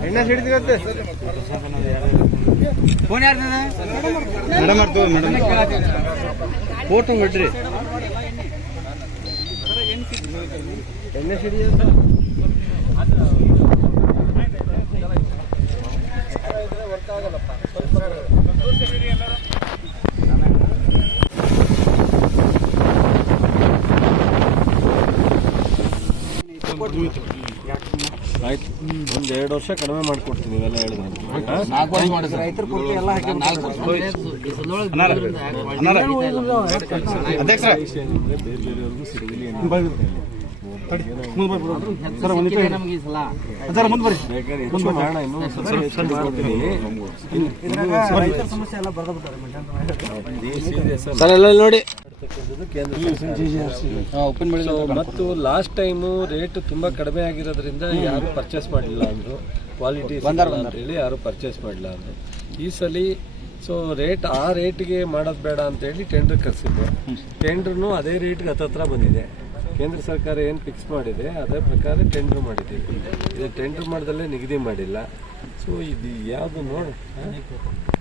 ಎಣ್ಣೆ ಸಿಡಿದಿರತ್ತೆ ಫೋನ್ ಯಾರ್ದು ಮೇಡಮ್ ಮೇಡಮ್ ಫೋಟೋ ಬಿಡ್ರಿ ಎಣ್ಣೆ ಸಿಡಿಯುತ್ತೆ? ಆಯ್ತು. ಒಂದು ಎರಡು ವರ್ಷ ಕಡಿಮೆ ಮಾಡ್ಕೊಡ್ತೀನಿ ಇವೆಲ್ಲ ಹೇಳಿದ್ರೆ. ನಾಲ್ಕು ವರ್ಷ ಮಾಡಿದ್ರು. ರೈತರು ಕೊಟ್ಟು ಎಲ್ಲ ಹಾಕಿ ನಾಲ್ಕು ಅಧ್ಯಕ್ಷರ ಬೇರೆ ಬೇರೆಯವ್ರಿಗೂ ಸಿಗಲಿ ಸರ್ ಎಲ್ಲ ನೋಡಿ? ಕೇಂದ್ರ ಸೊ ಮತ್ತು ಲಾಸ್ಟ್ ಟೈಮು ರೇಟ್ ತುಂಬ ಕಡಿಮೆ ಆಗಿರೋದ್ರಿಂದ ಯಾರು ಪರ್ಚೇಸ್ ಮಾಡಲಿಲ್ಲ ಅಂದರು. ಕ್ವಾಲಿಟಿ ಅಂತ ಹೇಳಿ ಯಾರು ಪರ್ಚೇಸ್ ಮಾಡಲಿಲ್ಲ ಅಂದರು. ಈ ಸಲ ಸೊ ರೇಟ್ ಆ ರೇಟ್ಗೆ ಮಾಡೋದು ಬೇಡ ಅಂತೇಳಿ ಟೆಂಡರ್ ಕರೆಸಿದ್ದೆ ಟೆಂಡ್ರೂ ಅದೇ ರೇಟ್ಗೆ ಹತ್ತತ್ರ ಬಂದಿದೆ. ಕೇಂದ್ರ ಸರ್ಕಾರ ಏನು ಫಿಕ್ಸ್ ಮಾಡಿದೆ ಅದೇ ಪ್ರಕಾರ ಟೆಂಡರ್ ಮಾಡಿದ್ದೀವಿ ಇದು ಟೆಂಡರ್ ಮಾಡ್ದಲ್ಲೇ ನಿಗದಿ ಮಾಡಿಲ್ಲ. ಸೊ ಇದು ಯಾವುದು ನೋಡು